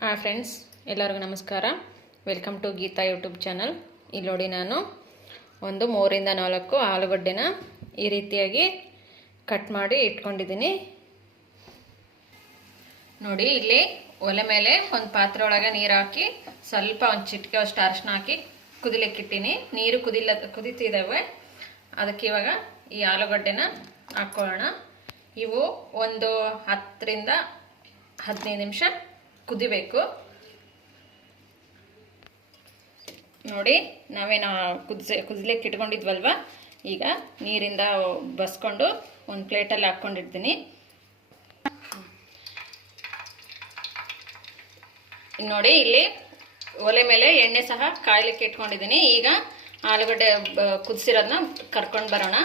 ಹಾಂ ಫ್ರೆಂಡ್ಸ್ ಎಲ್ಲರಿಗೂ ನಮಸ್ಕಾರ. Welcome to Geetha YouTube channel ಇಲ್ಲಿ ನೋಡಿ ನಾನು ಒಂದು ಮೂರಿಂದ ನಾಲ್ಕು ಆಲೂಗಡ್ಡೆನ ಈ ರೀತಿಯಾಗಿ ಕಟ್ ಮಾಡಿ ಇಟ್ಕೊಂಡಿದ್ದೀನಿ. ನೋಡಿ, ಇಲ್ಲಿ ಒಲೆ ಮೇಲೆ ಒಂದು ಪಾತ್ರೆ ಒಳಗೆ ನೀರು ಹಾಕಿ, ಸ್ವಲ್ಪ ಒಂದು ಚಿಟಿಕೆ ಅಷ್ಟು ಅರಶಿನ ಹಾಕಿ ಕುದಿಲಿಕ್ಕಿಟ್ಟಿನಿ ನೀರು ಕುದಿಲ್ಲ ಕುದೀತಿದ್ದಾವೆ ಅದಕ್ಕೆ ಇವಾಗ ಈ ಆಲೂಗಡ್ಡೆನ ಹಾಕ್ಕೊಳ್ಳೋಣ ಇವು ಒಂದು ಹತ್ತರಿಂದ ಹದಿನೈದು ನಿಮಿಷ ಕುದಿಬೇಕು. ನೋಡಿ ನಾವೇನು ಕುದಿಸಿ ಕುದಿಲಿಕ್ಕೆ ಇಟ್ಕೊಂಡಿದ್ವಲ್ವ? ಈಗ ನೀರಿಂದ ಬಸ್ಕೊಂಡು ಒಂದು ಪ್ಲೇಟಲ್ಲಿ ಹಾಕ್ಕೊಂಡಿರ್ತೀನಿ. ನೋಡಿ, ಇಲ್ಲಿ ಒಲೆ ಮೇಲೆ ಎಣ್ಣೆ ಸಹ ಕಾಯ್ಲಿಕ್ಕೆ ಇಟ್ಕೊಂಡಿದ್ದೀನಿ. ಈಗ ಆಲೂಗಡ್ಡೆ ಕುದಿಸಿರೋದನ್ನ ಕರ್ಕೊಂಡು ಬರೋಣ.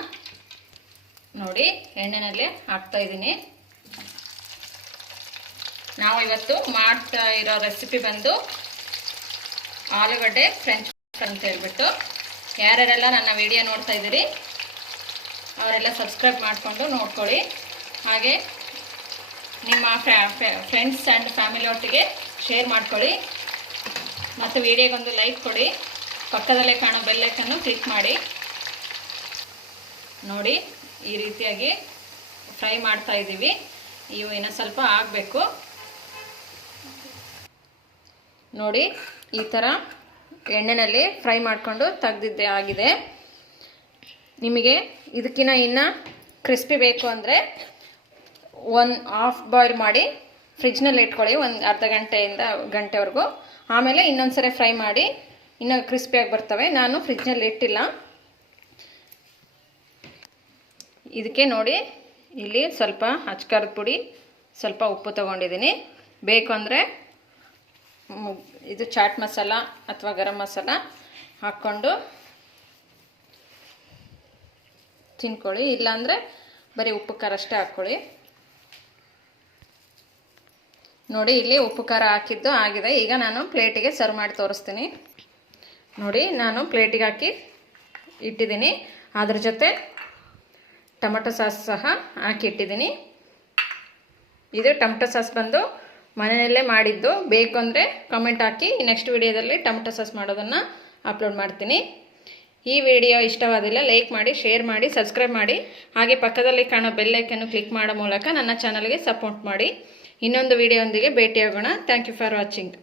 ನೋಡಿ, ಎಣ್ಣೆನಲ್ಲಿ ಹಾಕ್ತಾ ಇದ್ದೀನಿ. ನಾವು ಇವತ್ತು ಮಾಡ್ತಾ ಇರೋ ರೆಸಿಪಿ ಬಂದು ಆಲೂಗಡ್ಡೆ ಫ್ರೆಂಚ್ ಅಂತ ಹೇಳ್ಬಿಟ್ಟು. ಯಾರ್ಯಾರೆಲ್ಲ ನನ್ನ ವಿಡಿಯೋ ನೋಡ್ತಾ ಇದ್ದೀರಿ, ಅವರೆಲ್ಲ ಸಬ್ಸ್ಕ್ರೈಬ್ ಮಾಡಿಕೊಂಡು ನೋಡ್ಕೊಳ್ಳಿ. ಹಾಗೆ ನಿಮ್ಮ ಫ್ರೆಂಡ್ಸ್ ಆ್ಯಂಡ್ ಫ್ಯಾಮಿಲಿ ಒಟ್ಟಿಗೆ ಶೇರ್ ಮಾಡ್ಕೊಳ್ಳಿ. ಮತ್ತು ವಿಡಿಯೋಗೊಂದು ಲೈಕ್ ಕೊಡಿ. ಪಕ್ಕದಲ್ಲೇ ಕಾಣೋ ಬೆಲ್ಲೈಕನ್ನು ಕ್ಲಿಕ್ ಮಾಡಿ. ನೋಡಿ, ಈ ರೀತಿಯಾಗಿ ಫ್ರೈ ಮಾಡ್ತಾ ಇದ್ದೀವಿ. ಇವು ಇನ್ನೂ ಸ್ವಲ್ಪ ಆಗಬೇಕು. ನೋಡಿ, ಈ ಥರ ಎಣ್ಣೆಯಲ್ಲಿ ಫ್ರೈ ಮಾಡಿಕೊಂಡು ತೆಗ್ದಿದ್ದೆ ಆಗಿದೆ. ನಿಮಗೆ ಇದಕ್ಕಿಂತ ಇನ್ನು ಕ್ರಿಸ್ಪಿ ಬೇಕು ಅಂದರೆ ಒನ್ ಹಾಫ್ ಬಾಯ್ಲ್ ಮಾಡಿ ಫ್ರಿಜ್ನಲ್ಲಿ ಇಟ್ಕೊಳ್ಳಿ, ಒಂದು ಅರ್ಧ ಗಂಟೆಯಿಂದ ಗಂಟೆವರೆಗೂ. ಆಮೇಲೆ ಇನ್ನೊಂದು ಸರಿ ಫ್ರೈ ಮಾಡಿ, ಇನ್ನೂ ಕ್ರಿಸ್ಪಿಯಾಗಿ ಬರ್ತವೆ. ನಾನು ಫ್ರಿಜ್ನಲ್ಲಿ ಇಟ್ಟಿಲ್ಲ. ಇದಕ್ಕೆ ನೋಡಿ, ಇಲ್ಲಿ ಸ್ವಲ್ಪ ಅಚ್ಕಾರದ ಪುಡಿ, ಸ್ವಲ್ಪ ಉಪ್ಪು ತೊಗೊಂಡಿದ್ದೀನಿ. ಬೇಕು ಅಂದರೆ ಇದು ಚಾಟ್ ಮಸಾಲ ಅಥವಾ ಗರಂ ಮಸಾಲ ಹಾಕ್ಕೊಂಡು ತಿನ್ಕೊಳ್ಳಿ. ಇಲ್ಲಾಂದರೆ ಬರೀ ಉಪ್ಪು ಖಾರ ಅಷ್ಟೇ ಹಾಕ್ಕೊಳ್ಳಿ. ನೋಡಿ, ಇಲ್ಲಿ ಉಪ್ಪು ಖಾರ ಹಾಕಿದ್ದು ಆಗಿದೆ. ಈಗ ನಾನು ಪ್ಲೇಟಿಗೆ ಸರ್ವ್ ಮಾಡಿ ತೋರಿಸ್ತೀನಿ. ನೋಡಿ, ನಾನು ಪ್ಲೇಟಿಗೆ ಹಾಕಿ ಇಟ್ಟಿದ್ದೀನಿ. ಅದ್ರ ಜೊತೆ ಟೊಮೆಟೊ ಸಾಸ್ ಸಹ ಹಾಕಿ ಇಟ್ಟಿದ್ದೀನಿ. ಇದು ಟೊಮೆಟೊ ಸಾಸ್ ಬಂದು ಮನೆಯಲ್ಲೇ ಮಾಡಿದ್ದು. ಬೇಕು ಅಂದರೆ ಕಮೆಂಟ್ ಹಾಕಿ ನೆಕ್ಸ್ಟ್ ವಿಡಿಯೋದಲ್ಲಿ ಟೊಮೆಟೊ ಸಾಸ್ ಮಾಡೋದನ್ನು ಅಪ್ಲೋಡ್ ಮಾಡ್ತೀನಿ. ಈ ವಿಡಿಯೋ ಇಷ್ಟವಾದಿಲ್ಲ ಲೈಕ್ ಮಾಡಿ ಶೇರ್ ಮಾಡಿ ಸಬ್ಸ್ಕ್ರೈಬ್ ಮಾಡಿ. ಹಾಗೆ ಪಕ್ಕದಲ್ಲಿ ಕಾಣೋ ಬೆಲ್ಲೈಕನ್ನು ಕ್ಲಿಕ್ ಮಾಡೋ ಮೂಲಕ ನನ್ನ ಚಾನಲ್ಗೆ ಸಪೋರ್ಟ್ ಮಾಡಿ. ಇನ್ನೊಂದು ವಿಡಿಯೋದೊಂದಿಗೆ ಭೇಟಿಯಾಗೋಣ. Thank you for watching